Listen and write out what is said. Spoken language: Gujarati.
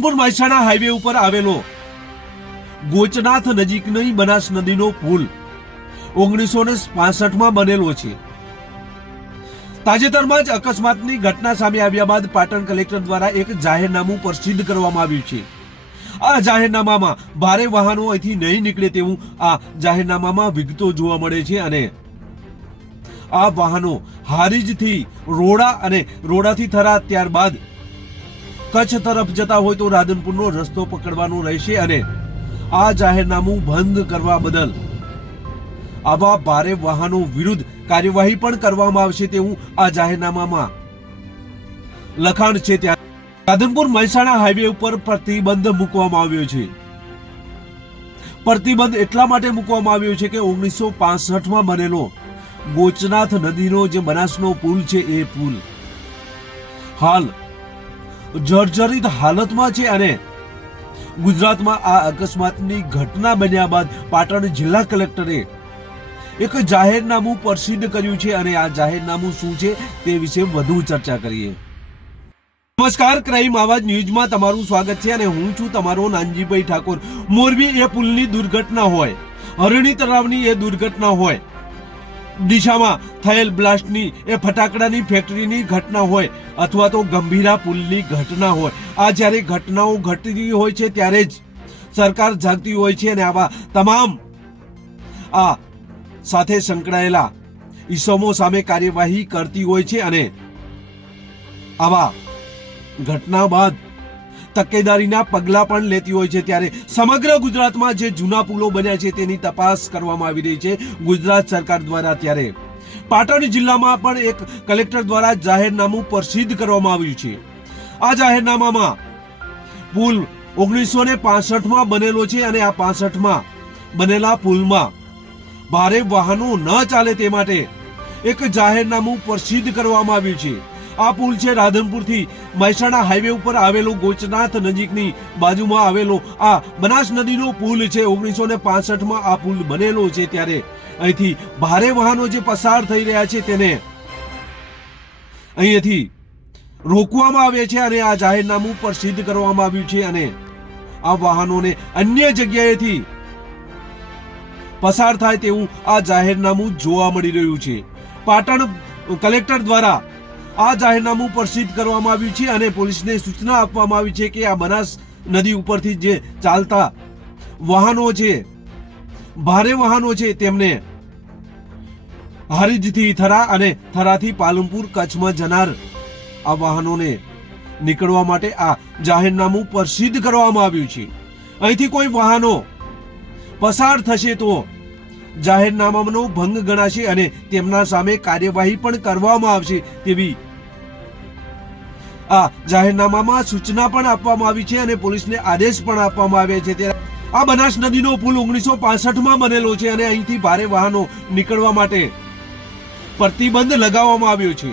રાધનપુર મહેસાણા હાઈવે ઉપર આવેલો ગોચનાથ નજીકની બનાસ નદીનો પુલ ઓગણીસો ને પાસઠમાં બનેલો છે. તાજેતરમાં જ અકસ્માતની ઘટના સામે આવ્યા બાદ પાટણ કલેક્ટર દ્વારા એક જાહેરનામું પ્રસિદ્ધ કરવામાં આવ્યું છે. આ જાહેરનામામાં ભારે વાહનો અહીંથી નહીં નીકળે તેવું આ જાહેરનામામાં વિગતો જોવા મળે છે અને આ વાહનો હારીજથી રોડા અને રોડાથી થરા ત્યારબાદ કચ્છ તરફ જતા હોય તો રાધનપુરનો રસ્તો પકડવાનો રહેશે અને આ જાહેરનામું ભંગ કરવા બદલ આવા ભારે વાહનો વિરુદ્ધ કાર્યવાહી પણ કરવામાં આવશે તેવું આ જાહેરનામામાં લખાણ છે ત્યાં. રાધનપુર મહેસાણા હાઈવે ઉપર પ્રતિબંધ મૂકવામાં આવ્યો છે. પ્રતિબંધ એટલા માટે મૂકવામાં આવ્યો છે કે ઓગણીસો પાસઠમાં બનેલો ગોચનાથ નદીનો જે બનાસનો પુલ છે એ પુલ. હાલ જર્જરિત હાલતમાં છે અને ગુજરાતમાં આ અકસ્માતની ઘટના બન્યા બાદ પાટણ જિલ્લા કલેક્ટરે એક જાહેરનામું પ્રસિદ્ધ કર્યું છે અને આ જાહેરનામું શું છે તે વિશે વધુ ચર્ચા કરીએ. નમસ્કાર, ક્રાઇમ આવાજ ન્યૂઝમાં તમારું સ્વાગત છે અને હું છું તમારો નાનજીભાઈ ઠાકોર. મોરબી એ પુલની દુર્ઘટના હોય હરણી તળાવની એ દુર્ઘટના હોય દિશામાં થયેલ બ્લાસ્ટની, એ ફટાકડાની ફેક્ટરીની ઘટના હોય અથવા તો ગંભીરા પુલની ઘટના હોય. આ જ્યારે ઘટનાઓ ઘટતી હોય છે ત્યારે જ સરકાર જાગતી હોય છે અને આવા તમામ, આ સાથે સંકળાયેલા ઈસમો સામે કાર્યવાહી કરતી હોય છે અને આવા ઘટના બાદ તકેદારીના પગલા પણ લેતી હોય છે ત્યારે સમગ્ર ગુજરાતમાં જે જૂના પુલો બન્યા છે તેની તપાસ કરવામાં આવી રહી છે ગુજરાત સરકાર દ્વારા ત્યારે. પાટણ જિલ્લામાં પણ એક કલેક્ટર દ્વારા જાહેરનામું પ્રસિદ્ધ કરવામાં આવ્યું છે. આ જાહેરનામામાં પુલ ઓગણીસો ને પાસઠમાં બનેલો છે અને આ પાસઠમાં બનેલા પુલમાં ભારે વાહનો ન ચાલે તે માટે એક જાહેરનામું પ્રસિદ્ધ કરવામાં આવ્યું છે. આ પુલ છે રાધનપુરથી. મહેસાણા હાઈવે ઉપર આવેલો ગોચનાથ નજીકની બાજુમાં આવેલો આ બનાસ નદીનો પુલ છે. ઓગણીસો ને માં આ પુલ બનેલો છે ત્યારે. અહીંથી ભારે વાહનો જે પસાર થઈ રહ્યા છે તેને અહીંયાથી રોકવામાં આવે છે અને આ જાહેરનામું પ્રસિદ્ધ કરવામાં આવ્યું છે અને આ વાહનોને અન્ય જગ્યાએથી પસાર થાય તેવું આ જાહેરનામું જોવા મળી રહ્યું છે. પાટણ કલેક્ટર દ્વારા આ જાહેરનામું પ્રસિદ્ધ કરવામાં આવ્યું છે અને પોલીસને સૂચના આપવામાં આવી છે કે આ બનાસ નદી ઉપરથી જે ચાલતા વાહનો છે, ભારે વાહનો છે, તેમને હરિજથી થરા અને થરાથી પાલનપુર કચ્છમાં જનાર આ વાહનોને નીકળવા માટે આ જાહેરનામું પ્રસિદ્ધ કરવામાં આવ્યું છે. અહીંથી કોઈ વાહનો પસાર થશે તો જાહેરનામાનો ભંગ ગણાશે અને તેમના સામે કાર્યવાહી પણ કરવામાં આવશે તેવી આ જાહેરનામામાં સૂચના પણ આપવામાં આવી છે અને પોલીસને આદેશ પણ આપવામાં આવ્યા છે. ત્યારે આ બનાસ નદીનો પુલ ઓગણીસો પાસઠમાં બનેલો છે અને અહીંથી ભારે વાહનો નીકળવા માટે પ્રતિબંધ લગાવવામાં આવ્યો છે.